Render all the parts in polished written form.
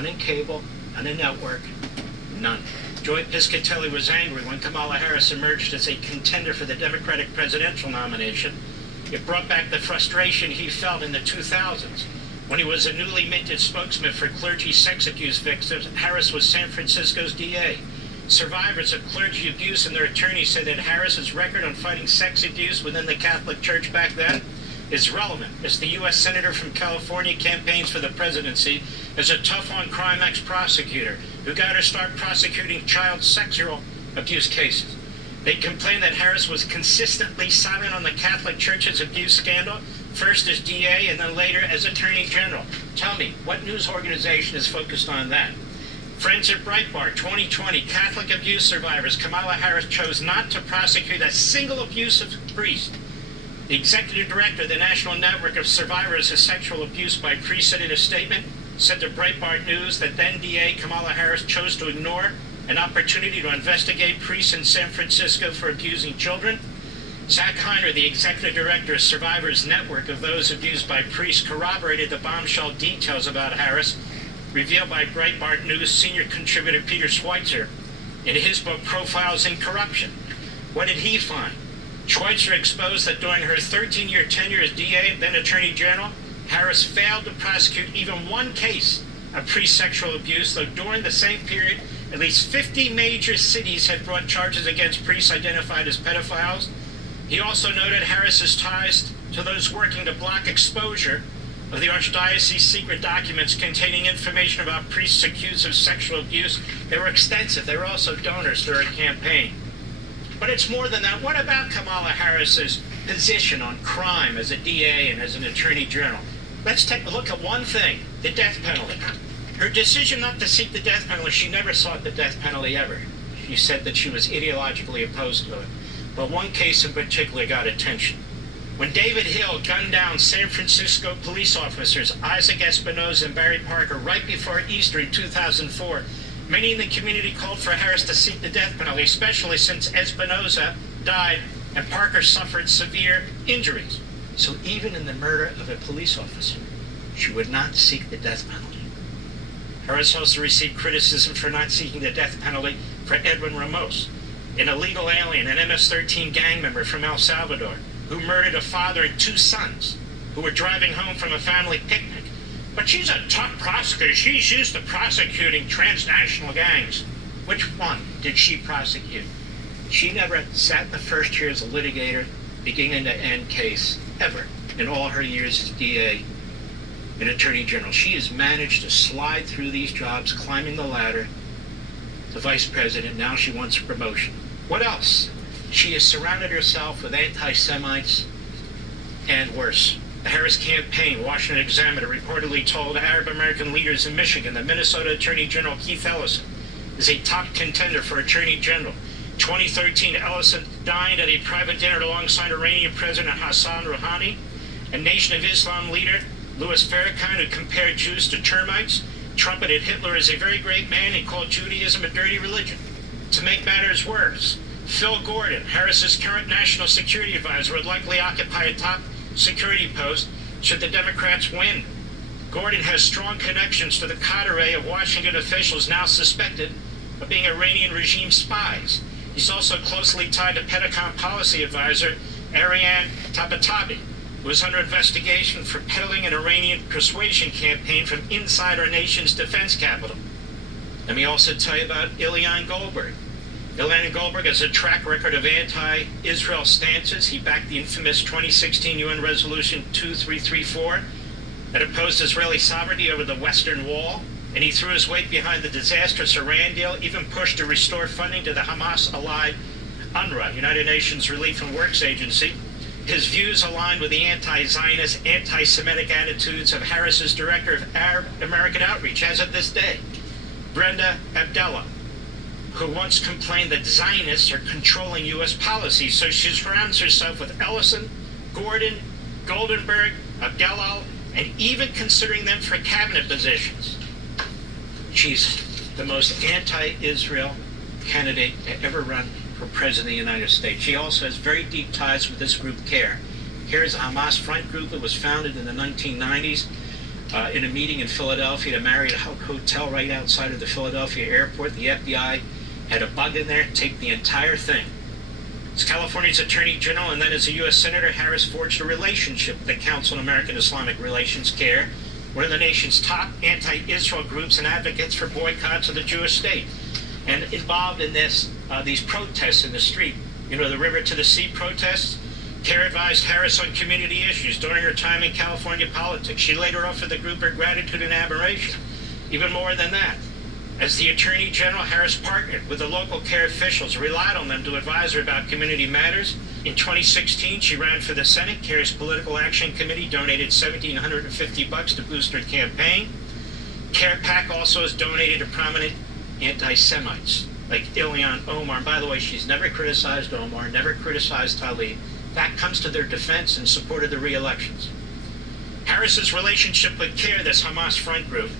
none in cable, none in network, none. Joy Piscatelli was angry when Kamala Harris emerged as a contender for the Democratic presidential nomination. It brought back the frustration he felt in the 2000s. When he was a newly minted spokesman for clergy sex abuse victims, Harris was San Francisco's DA. Survivors of clergy abuse and their attorneys said that Harris's record on fighting sex abuse within the Catholic Church back then is relevant as the U.S. Senator from California campaigns for the presidency as a tough-on-crime ex-prosecutor who got her start prosecuting child sexual abuse cases. They complained that Harris was consistently silent on the Catholic Church's abuse scandal, first as DA and then later as Attorney General. Tell me, what news organization is focused on that? Friends at Breitbart, 2020, Catholic abuse survivors. Kamala Harris chose not to prosecute a single abusive priest. The executive director of the National Network of Survivors of Sexual Abuse by Priests said in a statement, said to Breitbart News that then DA Kamala Harris chose to ignore an opportunity to investigate priests in San Francisco for abusing children. Zach Heiner, the executive director of Survivors Network of those abused by priests, corroborated the bombshell details about Harris revealed by Breitbart News senior contributor Peter Schweitzer in his book Profiles in Corruption. What did he find? Schweitzer exposed that during her 13-year tenure as DA and then Attorney General, Harris failed to prosecute even one case of priest sexual abuse, though during the same period, at least 50 major cities had brought charges against priests identified as pedophiles. He also noted Harris's ties to those working to block exposure of the Archdiocese secret documents containing information about priests accused of sexual abuse. They were extensive. They were also donors to her campaign. But it's more than that. What about Kamala Harris's position on crime as a DA and as an Attorney General? Let's take a look at one thing, the death penalty. Her decision not to seek the death penalty, she never sought the death penalty ever. She said that she was ideologically opposed to it. But one case in particular got attention. When David Hill gunned down San Francisco police officers Isaac Espinoza and Barry Parker right before Easter in 2004, many in the community called for Harris to seek the death penalty, especially since Espinoza died and Parker suffered severe injuries. So even in the murder of a police officer, she would not seek the death penalty. Harris also received criticism for not seeking the death penalty for Edwin Ramos, an illegal alien, an MS-13 gang member from El Salvador, who murdered a father and two sons who were driving home from a family picnic. But she's a tough prosecutor. She's used to prosecuting transnational gangs. Which one did she prosecute? She never sat in the first year as a litigator, beginning to end case, ever, in all her years as DA and Attorney General. She has managed to slide through these jobs, climbing the ladder to Vice President. Now she wants a promotion. What else? She has surrounded herself with anti-Semites and worse. The Harris campaign, Washington Examiner, reportedly told Arab American leaders in Michigan that Minnesota Attorney General Keith Ellison is a top contender for Attorney General. 2013, Ellison dined at a private dinner alongside Iranian President Hassan Rouhani, a Nation of Islam leader, Louis Farrakhan, who compared Jews to termites, trumpeted Hitler as a very great man, and called Judaism a dirty religion. To make matters worse, Phil Gordon, Harris's current national security advisor, would likely occupy a top security post should the Democrats win. Gordon has strong connections to the cadre of Washington officials now suspected of being Iranian regime spies. He's also closely tied to Pentagon policy advisor Ariane Tabatabai, who is under investigation for peddling an Iranian persuasion campaign from inside our nation's defense capital. Let me also tell you about Ilyan Goldberg. Ilyan Goldberg has a track record of anti-Israel stances. He backed the infamous 2016 UN Resolution 2334 that opposed Israeli sovereignty over the Western Wall, and he threw his weight behind the disastrous Iran deal, even pushed to restore funding to the Hamas-allied UNRWA, United Nations Relief and Works Agency. His views aligned with the anti-Zionist, anti-Semitic attitudes of Harris's director of Arab American Outreach as of this day, Brenda Abdallah, who once complained that Zionists are controlling U.S. policy. So she surrounds herself with Ellison, Gordon, Goldenberg, Abdallah, and even considering them for cabinet positions. She's the most anti-Israel candidate to ever run for President of the United States. She also has very deep ties with this group, CARE. CARE is a Hamas front group that was founded in the 1990s in a meeting in Philadelphia at a Marriott hotel right outside of the Philadelphia airport. The FBI had a bug in there, taped the entire thing. As California's Attorney General and then as a U.S. Senator, Harris forged a relationship with the Council on American Islamic Relations, CAIR, one of the nation's top anti-Israel groups and advocates for boycotts of the Jewish state. And involved in these protests in the street, you know, the River to the Sea protests, CAIR advised Harris on community issues during her time in California politics. She later offered the group her gratitude and admiration. Even more than that, as the Attorney General, Harris partnered with the local CAIR officials, relied on them to advise her about community matters. In 2016, she ran for the Senate. CAIR's Political Action Committee donated $1,750 to boost her campaign. CAIR PAC also has donated to prominent anti-Semites like Ilhan Omar. And by the way, she's never criticized Omar, never criticized Tlaib. That comes to their defense in support of the re-elections. Harris's relationship with CAIR, this Hamas front group,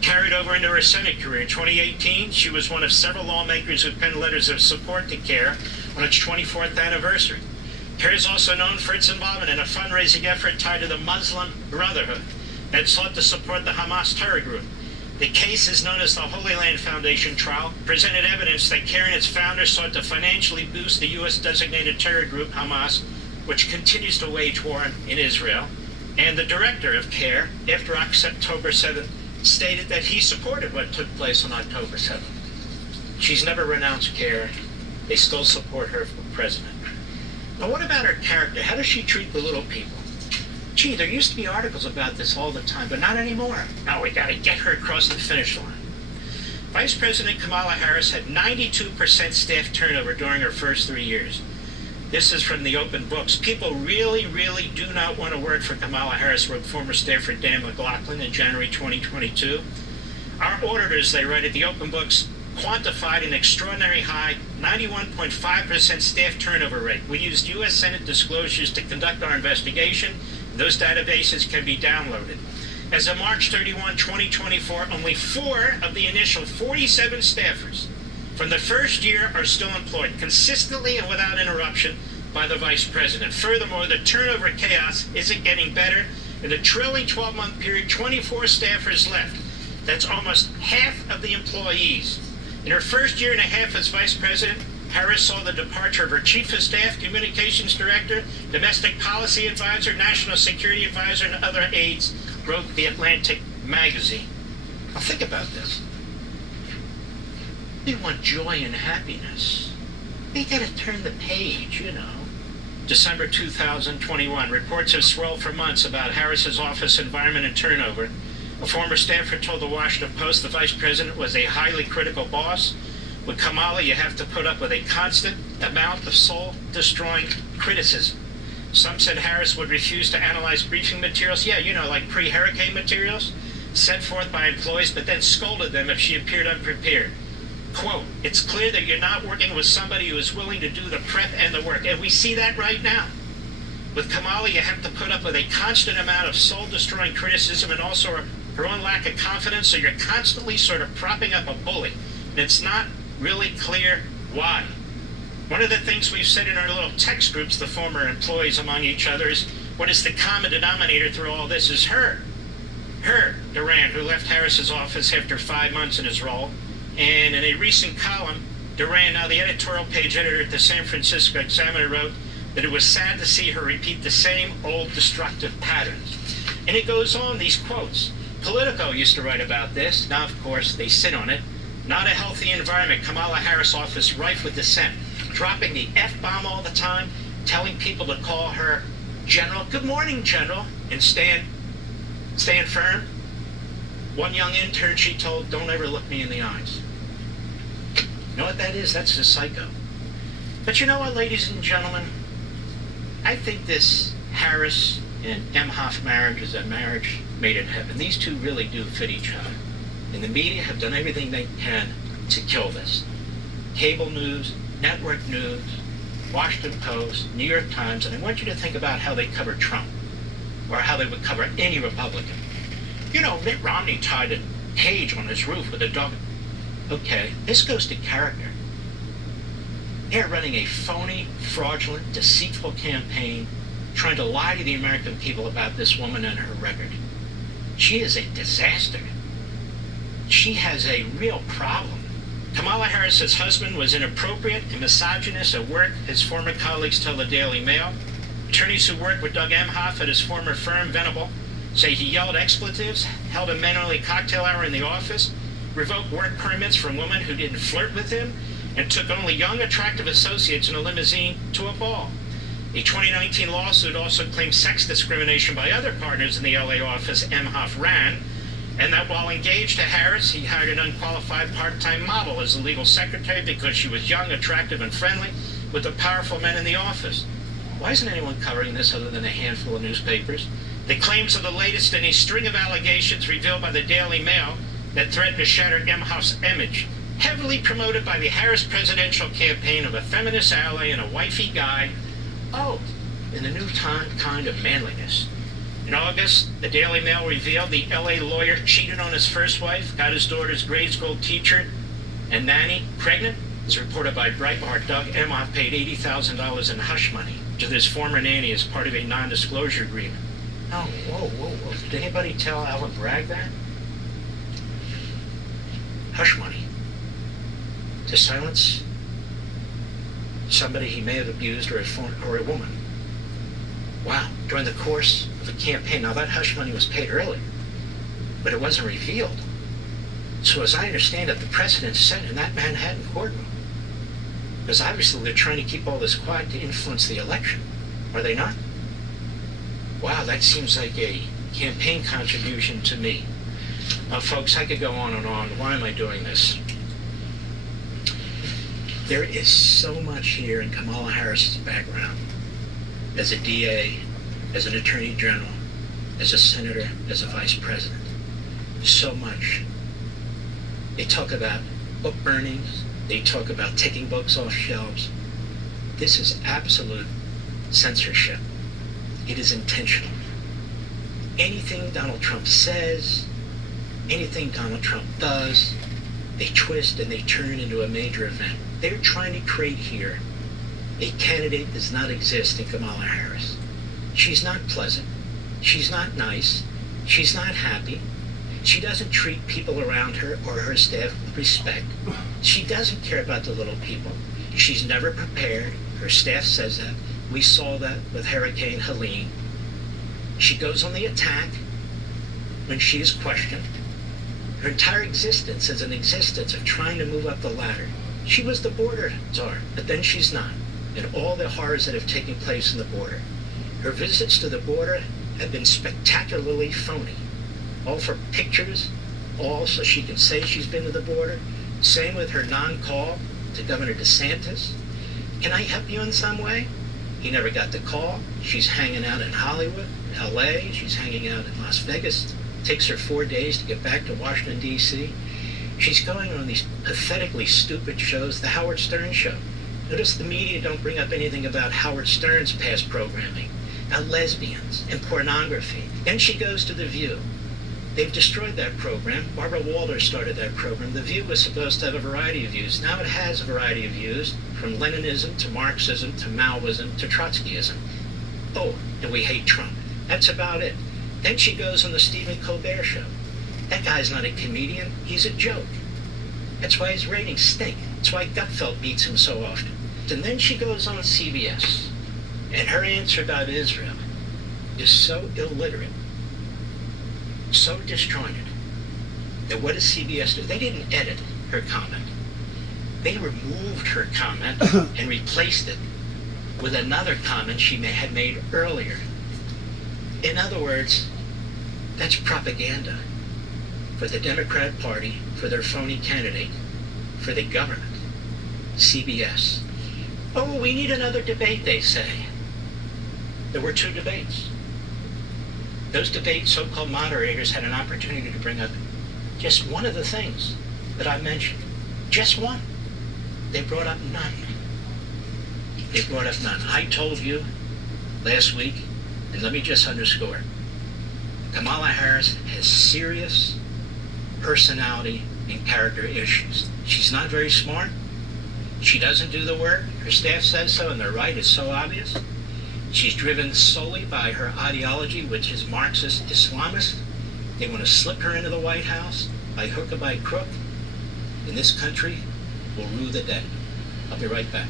carried over into her Senate career. In 2018, she was one of several lawmakers who penned letters of support to CAIR on its 24th anniversary. CAIR is also known for its involvement in a fundraising effort tied to the Muslim Brotherhood that sought to support the Hamas terror group. The case is known as the Holy Land Foundation trial, presented evidence that CAIR and its founders sought to financially boost the U.S.-designated terror group Hamas, which continues to wage war in Israel. And the director of CAIR, after October 7th, stated that he supported what took place on October 7th. She's never renounced CAIR. They still support her for president. Now, what about her character? How does she treat the little people? Gee, there used to be articles about this all the time, but not anymore. Now we got to get her across the finish line. Vice President Kamala Harris had 92% staff turnover during her first 3 years. This is from the open books. People really, really do not want to work for Kamala Harris, wrote former staffer Dan McLaughlin in January 2022. Our auditors, they write at the open books, quantified an extraordinary high 91.5% staff turnover rate. We used U.S. Senate disclosures to conduct our investigation. Those databases can be downloaded. As of March 31, 2024, only 4 of the initial 47 staffers from the first year are still employed consistently and without interruption by the vice president. Furthermore, the turnover chaos isn't getting better. In the trailing 12-month period, 24 staffers left. That's almost half of the employees. In her first year and a half as vice president, Harris saw the departure of her chief of staff, communications director, domestic policy advisor, national security advisor, and other aides, wrote The Atlantic magazine. Now think about this. They want joy and happiness. They got to turn the page, you know. December 2021, reports have swirled for months about Harris's office environment and turnover. A former staffer told the Washington Post the vice president was a highly critical boss. With Kamala, you have to put up with a constant amount of soul-destroying criticism. Some said Harris would refuse to analyze briefing materials, yeah, you know, like pre-hurricane materials, sent forth by employees, but then scolded them if she appeared unprepared. Quote, it's clear that you're not working with somebody who is willing to do the prep and the work. And we see that right now. With Kamala, you have to put up with a constant amount of soul-destroying criticism and also her own lack of confidence, so you're constantly sort of propping up a bully. And it's not really clear why. One of the things we've said in our little text groups, the former employees among each other, is what is the common denominator through all this is her. Her, Duran, who left Harris's office after 5 months in his role. And in a recent column, Duran, now the editorial page editor at the San Francisco Examiner, wrote that it was sad to see her repeat the same old destructive patterns. And it goes on, these quotes. Politico used to write about this. Now, of course, they sit on it. Not a healthy environment. Kamala Harris office rife with dissent. Dropping the F-bomb all the time, telling people to call her General. Good morning, General. And stand firm. One young intern she told, don't ever look me in the eyes. You know what that is? That's a psycho. But you know what, ladies and gentlemen? I think this Harris and Emhoff marriage is a marriage made in heaven. These two really do fit each other. And the media have done everything they can to kill this. Cable news, network news, Washington Post, New York Times, and I want you to think about how they cover Trump, or how they would cover any Republican. You know, Mitt Romney tied a cage on his roof with a dog. Okay, this goes to character. They're running a phony, fraudulent, deceitful campaign, trying to lie to the American people about this woman and her record. She is a disaster. She has a real problem. Kamala Harris's husband was inappropriate and misogynist at work, his former colleagues tell the Daily Mail. Attorneys who worked with Doug Emhoff at his former firm, Venable, say he yelled expletives, held a men-only cocktail hour in the office, revoked work permits from women who didn't flirt with him, and took only young, attractive associates in a limousine to a ball. A 2019 lawsuit also claimed sex discrimination by other partners in the LA office Emhoff ran, and that while engaged to Harris, he hired an unqualified part-time model as a legal secretary because she was young, attractive, and friendly with the powerful men in the office. Why isn't anyone covering this other than a handful of newspapers? The claims are the latest in a string of allegations revealed by the Daily Mail that threaten to shatter Emhoff's image, heavily promoted by the Harris presidential campaign of a feminist ally and a wifey guy. Oh, in the new kind of manliness. In August, the Daily Mail revealed the LA lawyer cheated on his first wife, got his daughter's grade school teacher and nanny pregnant. As reported by Breitbart, Doug Emhoff paid $80,000 in hush money to this former nanny as part of a non-disclosure agreement. Oh, whoa. Did anybody tell Alvin Bragg that? Hush money. To silence somebody he may have abused or a woman. Wow, during the course of a campaign. Now that hush money was paid earlier, but it wasn't revealed. So as I understand it, the president's set in that Manhattan courtroom. Because obviously they're trying to keep all this quiet to influence the election. Are they not? Wow, that seems like a campaign contribution to me. Now, folks, I could go on and on. Why am I doing this? There is so much here in Kamala Harris's background. As a DA, as an attorney general, as a senator, as a vice president. So much. They talk about book burnings. They talk about taking books off shelves. This is absolute censorship. It is intentional. Anything Donald Trump says, anything Donald Trump does, they twist and they turn into a major event. They're trying to create here a candidate that does not exist in Kamala Harris. She's not pleasant. She's not nice. She's not happy. She doesn't treat people around her or her staff with respect. She doesn't care about the little people. She's never prepared. Her staff says that. We saw that with Hurricane Helene. She goes on the attack when she is questioned. Her entire existence is an existence of trying to move up the ladder. She was the border czar, but then she's not. And all the horrors that have taken place in the border. Her visits to the border have been spectacularly phony. All for pictures, all so she can say she's been to the border. Same with her non-call to Governor DeSantis. Can I help you in some way? He never got the call. She's hanging out in Hollywood, LA. She's hanging out in Las Vegas. It takes her 4 days to get back to Washington, D.C. She's going on these pathetically stupid shows, the Howard Stern show. Notice the media don't bring up anything about Howard Stern's past programming, about lesbians and pornography. Then she goes to The View. They've destroyed that program. Barbara Walters started that program. The View was supposed to have a variety of views. Now it has a variety of views, from Leninism to Marxism to Maoism to Trotskyism. Oh, and we hate Trump. That's about it. Then she goes on the Stephen Colbert show. That guy's not a comedian. He's a joke. That's why his ratings stink. That's why Gutfeld beats him so often. And then she goes on CBS. And her answer about Israel is so illiterate, so disjointed, that what does CBS do? They didn't edit her comment. They removed her comment and replaced it with another comment she had made earlier. In other words, that's propaganda for the Democratic Party, for their phony candidate, for the government, CBS. Oh, we need another debate, they say. There were 2 debates. Those debates, so-called moderators had an opportunity to bring up just one of the things that I mentioned. Just one. They brought up none. They brought up none. I told you last week, and let me just underscore, Kamala Harris has serious personality and character issues. She's not very smart. She doesn't do the work. Her staff says so, and they're right. It's so obvious. She's driven solely by her ideology, which is Marxist Islamist. They want to slip her into the White House by hook or by crook. And this country will rue the day. I'll be right back.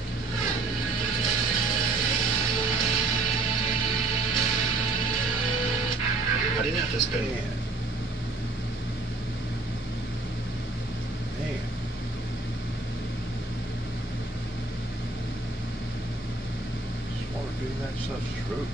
I didn't have to spend... Man. Just wonder if any of that stuff's true.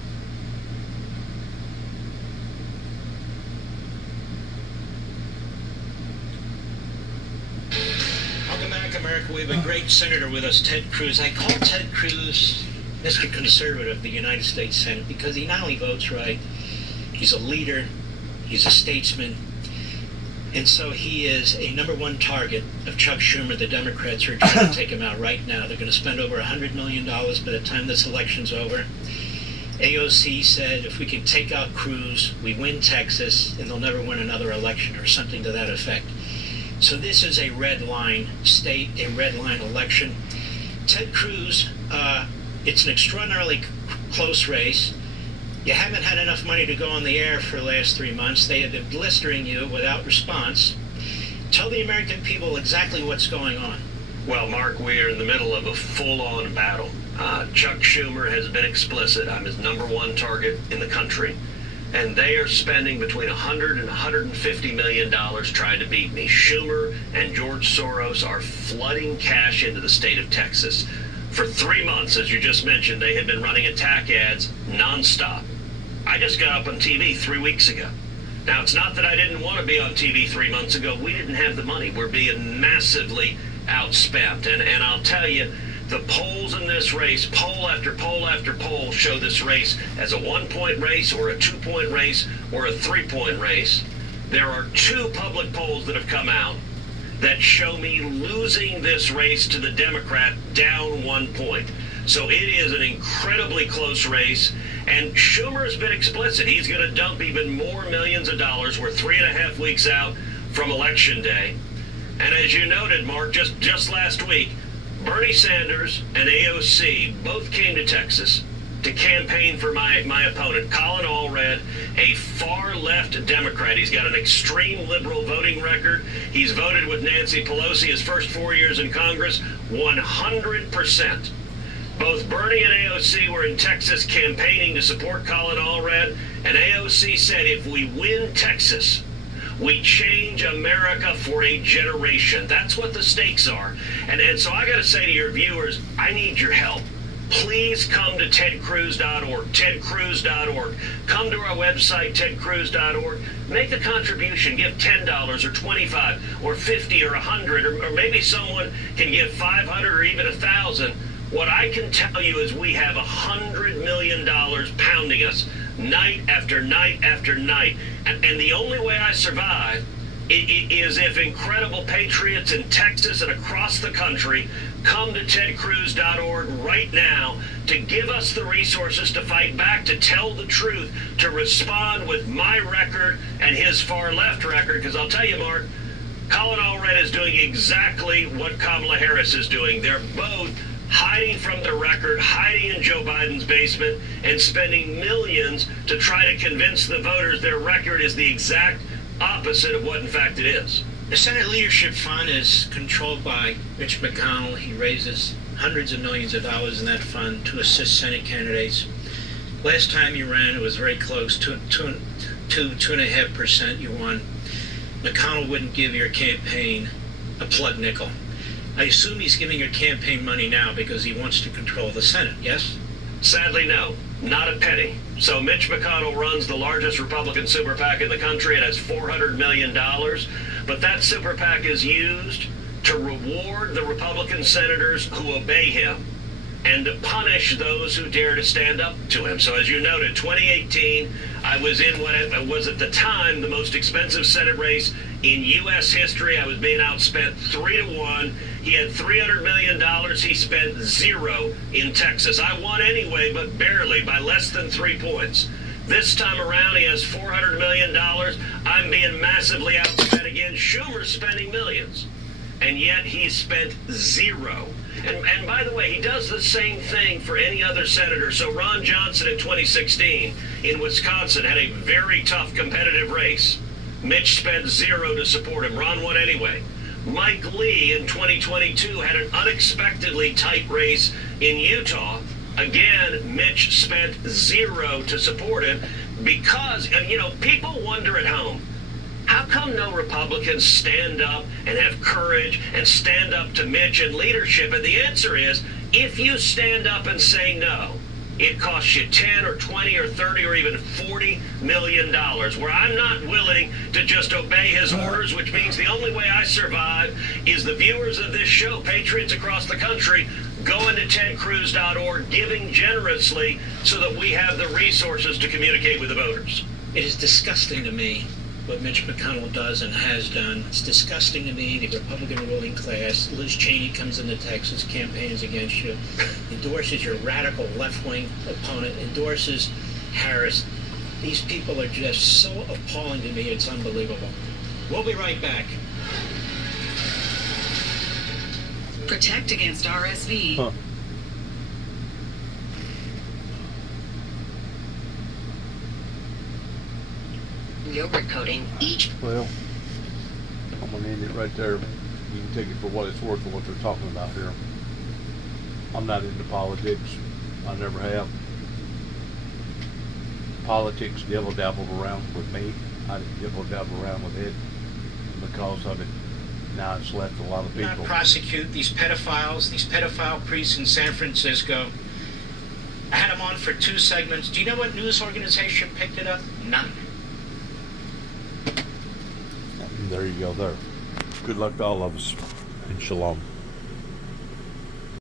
Welcome back, America. We have a great senator with us, Ted Cruz. I call Ted Cruz Mr. Conservative of the United States Senate because he not only votes right, he's a leader, he's a statesman, and so he is a #1 target of Chuck Schumer. The Democrats are trying to take him out right now. They're going to spend over $100 million by the time this election's over. AOC said if we can take out Cruz, we win Texas, and they'll never win another election, or something to that effect. So this is a red line state, a red line election. Ted Cruz, it's an extraordinarily close race. You haven't had enough money to go on the air for the last 3 months. They have been blistering you without response. Tell the American people exactly what's going on. Well, Mark, we are in the middle of a full-on battle. Chuck Schumer has been explicit. I'm his #1 target in the country. And they are spending between $100 and $150 million trying to beat me. Schumer and George Soros are flooding cash into the state of Texas. For 3 months, as you just mentioned, they had been running attack ads nonstop. I just got up on TV 3 weeks ago. Now, it's not that I didn't want to be on TV 3 months ago. We didn't have the money. We're being massively outspent. And I'll tell you, the polls in this race, poll after poll after poll, show this race as a 1-point race or a 2-point race or a 3-point race. There are 2 public polls that have come out that show me losing this race to the Democrat down 1 point. So it is an incredibly close race, and Schumer's been explicit. He's going to dump even more millions of dollars. We're 3.5 weeks out from Election Day. And as you noted, Mark, just last week, Bernie Sanders and AOC both came to Texas to campaign for my opponent, Colin Allred, a far-left Democrat. He's got an extreme liberal voting record. He's voted with Nancy Pelosi his first 4 years in Congress, 100%. Both Bernie and AOC were in Texas campaigning to support Colin Allred, and AOC said if we win Texas, we change America for a generation. That's what the stakes are. And so I got to say to your viewers, I need your help. Please come to tedcruz.org, tedcruz.org. Come to our website, tedcruz.org. Make a contribution. Give $10 or $25 or $50 or $100, or maybe someone can give $500 or even $1,000. What I can tell you is we have $100 million pounding us night after night after night. And the only way I survive is if incredible patriots in Texas and across the country come to tedcruz.org right now to give us the resources to fight back, to tell the truth, to respond with my record and his far left record. Because I'll tell you, Mark, Colin Allred is doing exactly what Kamala Harris is doing. They're both hiding from the record, hiding in Joe Biden's basement, and spending millions to try to convince the voters their record is the exact opposite of what, in fact, it is. The Senate Leadership Fund is controlled by Mitch McConnell. He raises hundreds of millions of dollars in that fund to assist Senate candidates. Last time you ran, it was very close, 2.5% you won. McConnell wouldn't give your campaign a plug nickel. I assume he's giving your campaign money now because he wants to control the Senate, yes? Sadly, no. Not a penny. So Mitch McConnell runs the largest Republican super PAC in the country. It has $400 million. But that super PAC is used to reward the Republican senators who obey him and to punish those who dare to stand up to him. So as you noted, 2018, I was in what was at the time the most expensive Senate race in U.S. history. I was being outspent 3-1. He had $300 million. He spent 0 in Texas. I won anyway, but barely, by less than 3 points. This time around, he has $400 million. I'm being massively outspent again. Schumer's spending millions. And yet he's spent 0. And by the way, he does the same thing for any other senator. So Ron Johnson in 2016 in Wisconsin had a very tough competitive race. Mitch spent 0 to support him. Ron won anyway. Mike Lee in 2022 had an unexpectedly tight race in Utah. Again, Mitch spent 0 to support him because, you know, people wonder at home, how come no Republicans stand up and have courage and stand up to Mitch and leadership? And the answer is, if you stand up and say no, it costs you 10 or 20 or 30 or even $40 million, where I'm not willing to just obey his orders, which means the only way I survive is the viewers of this show, patriots across the country, going to tedcruz.org, giving generously so that we have the resources to communicate with the voters. It is disgusting to me what Mitch McConnell does and has done. It's disgusting to me, the Republican ruling class. Liz Cheney comes into Texas, campaigns against you, endorses your radical left-wing opponent, endorses Harris. These people are just so appalling to me, it's unbelievable. We'll be right back. Protect against RSV. Huh. Yogurt coating each. Well, I'm gonna end it right there. You can take it for what it's worth of what they're talking about here. I'm not into politics. I never have. Politics dabbled around with me. I didn't dabble around with it because of it. Now it's left a lot of people. Not prosecute these pedophiles, these pedophile priests in San Francisco. I had them on for 2 segments. Do you know what news organization picked it up? None. There you go there. Good luck to all of us, and shalom.